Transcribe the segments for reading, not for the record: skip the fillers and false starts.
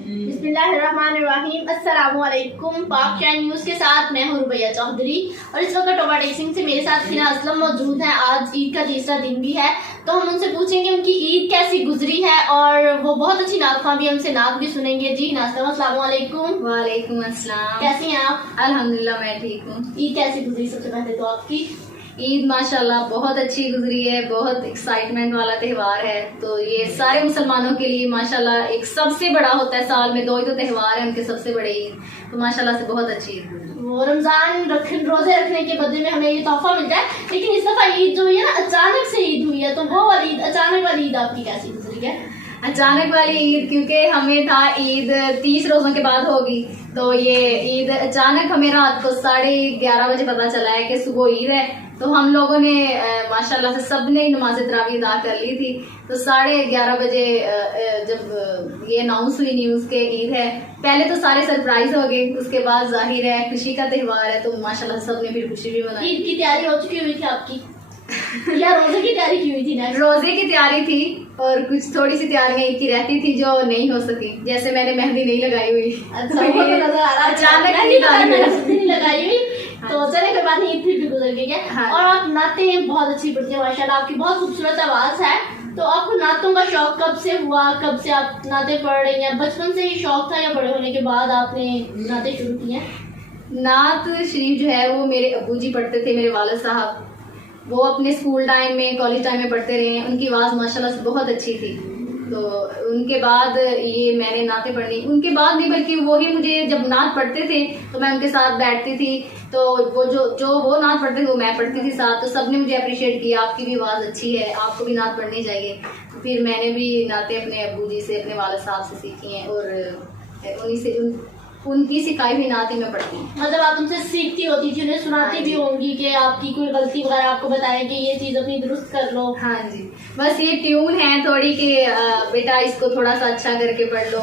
बिस्मिल्लाहिर्रहमानिर्रहीम। अस्सलामुअलैकुम। पाक शाइन न्यूज़ के साथ मैं हूँ रुबैया चौधरी और इस वक्त टोबा टेक्सिंग से मेरे साथ हिना असलम मौजूद हैं। आज ईद का तीसरा दिन भी है तो हम उनसे पूछेंगे उनकी ईद कैसी गुजरी है और वो बहुत अच्छी नात ख्वां भी हमसे नात भी सुनेंगे। जी हिना असलम, अस्सलामुअलैकुम। वालेकुम अस्सलाम। कैसी हैं आप? अल्हम्दुलिल्लाह मैं ठीक हूँ। ईद कैसी गुजरी सबसे पहले तो आपकी? ईद माशाल्लाह बहुत अच्छी गुजरी है, बहुत एक्साइटमेंट वाला त्यौहार है। तो ये सारे मुसलमानों के लिए माशाल्लाह एक सबसे बड़ा होता है, साल में दो ही तो त्यौहार है उनके सबसे बड़े ईद, तो माशाल्लाह से बहुत अच्छी ईद गुजरी। वो रमजान रोजे रखने के बदले में हमें ये तोहफा मिलता है, लेकिन इस दफा ईद जो हुई है ना अचानक से ईद हुई है, तो वो वाली ईद, अचानक वाली ईद आपकी कैसी गुजरी है? अचानक वाली ईद क्योंकि हमें था ईद 30 रोजों के बाद होगी, तो ये ईद अचानक हमें रात को 11:30 बजे पता चला है कि सुबह ईद है। तो हम लोगों ने माशाल्लाह से सबने नमाज तरावी अदा कर ली थी। तो 11:30 बजे जब ये अनाउंस हुई न्यूज के ईद है, पहले तो सारे सरप्राइज हो गए, उसके बाद जाहिर है खुशी का त्यौहार है तो माशाल्लाह सबने फिर खुशी भी मनाई। ईद की तैयारी हो चुकी हुई थी आपकी या रोजे की तैयारी की हुई थी ना? रोजे की तैयारी थी और कुछ थोड़ी सी तैयारियां ईद की रहती थी जो नहीं हो सकी, जैसे मैंने मेहंदी नहीं लगाई हुई। अच्छा, वो तो नजर आ रहा है। अचानक नहीं लगाई हुई तो चले कोई बात नहीं, ईद फिर भी गुजर गई है। हाँ। और आप नाते बहुत अच्छी पढ़ती हैं माशाल्लाह, आपकी बहुत खूबसूरत आवाज है। तो आपको नातों का शौक कब से हुआ, कब से आप नाते पढ़ रही हैं? बचपन से ही शौक था या बड़े होने के बाद आपने नाते शुरू किए? नात शरीफ जो है वो मेरे अबू जी पढ़ते थे, मेरे वालिद साहब, वो अपने स्कूल टाइम में कॉलेज टाइम में पढ़ते रहे। उनकी आवाज़ माशाल्लाह से बहुत अच्छी थी। तो उनके बाद ये मैंने नाते पढ़नी, उनके बाद नहीं बल्कि वही मुझे जब नात पढ़ते थे तो मैं उनके साथ बैठती थी, तो वो जो वो नात पढ़ते थे वो मैं पढ़ती थी साथ। तो सबने मुझे अप्रिशिएट किया, आपकी भी आवाज़ अच्छी है, आपको भी नात पढ़नी चाहिए। तो फिर मैंने भी नाते अपने अबू जी से, अपने वालिद साहब से सीखी हैं और उन्हीं से उनकी सिखाई हुई नात ही मैं पढ़ती हूँ। मतलब आप उनसे सीखती होती थी, उन्हें सुनाती भी होंगी कि आपकी कोई गलती वगैरह आपको बताएं कि ये चीज अपनी दुरुस्त कर लो। हाँ जी, बस ये ट्यून है थोड़ी कि बेटा इसको थोड़ा सा अच्छा करके पढ़ लो,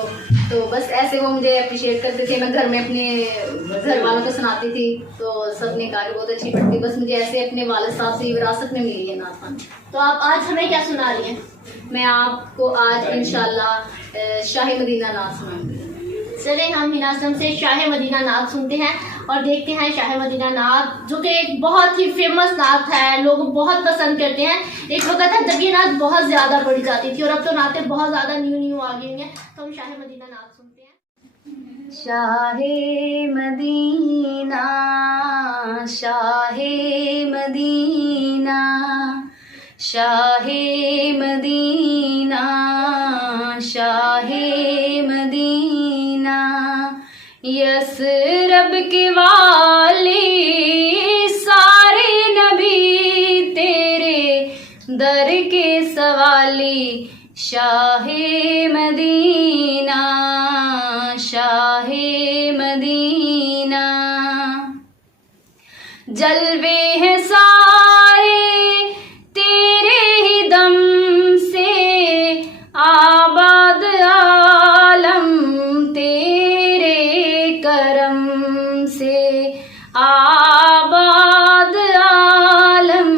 तो बस ऐसे वो मुझे अप्रिशिएट करते थे। मैं घर में अपने घर वालों को सुनाती थी तो सबने कहा कि बहुत अच्छी पढ़ती। बस मुझे ऐसे अपने वालिद साहब से विरासत में मिली है नात ख्वानी। तो आप आज हमें क्या सुना रही हैं? मैं आपको आज इंशाल्लाह शाही मदीना नात सुनाऊंगी। चले हम हिना असलम से शाह मदीना नात सुनते हैं और देखते हैं शाह मदीना नात, जो कि एक बहुत ही फेमस नात है, लोग बहुत पसंद करते हैं। एक वक्त था जब ये नात बहुत ज्यादा पढ़ी जाती थी और अब तो नातें बहुत ज्यादा न्यू आ गई हैं। तो हम शाह मदीना नात सुनते हैं। शाहे मदीना, शाहे मदीना, शाहे मदीना, शाहे मदीना, यसरब के वाले सारे नबी तेरे दर के सवाली। शाहे मदीना, शाहे मदीना, जलवे हैं सारे तेरे ही दम से, आबाद आलम तेरे करम से, आबाद आलम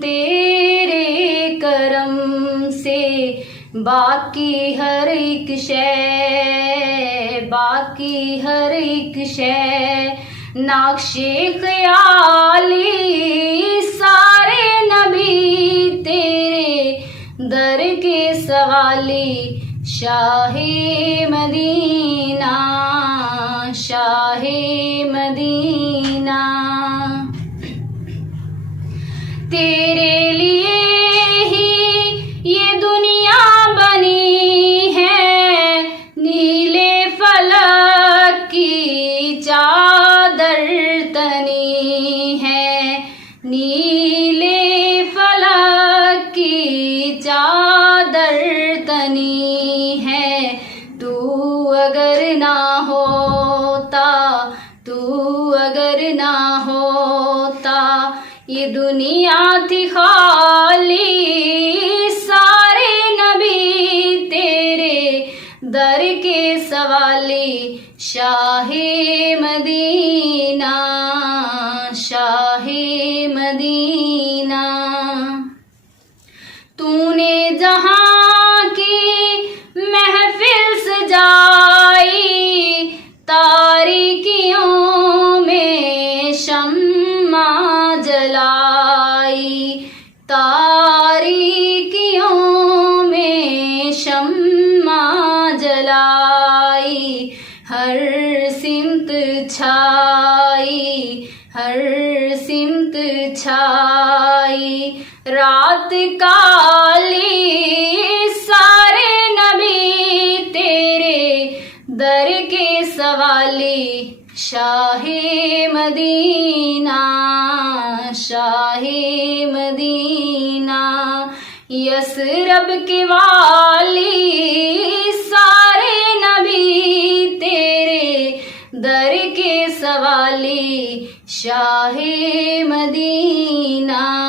तेरे करम से। बाकी हर एक शय, बाकी हर एक शय नाक़्शे ख़याली, सारे नबी तेरे दर के सवाली। शाहे मदीना, शाहे मदीना, तेरे लिए ही ये दुनिया बनी है, नीले फलक की चादर तनी है, नीले फलक की चादर तनी है। तू अगर ना होता, तू अगर ना होता, ये दुनिया थी खाली, सारे नबी तेरे दर के सवाली। शाहे मदीना, शाहे मदीना, तूने जहां की महफिल सजा छाई, हर सिमत छाई, रात काली सारे नबी तेरे दर के सवाली, शाहे मदीना, शाहे मदीना, यसरब के वाली सारे नबी तेरे दर के सवाली, शाहे मदीना।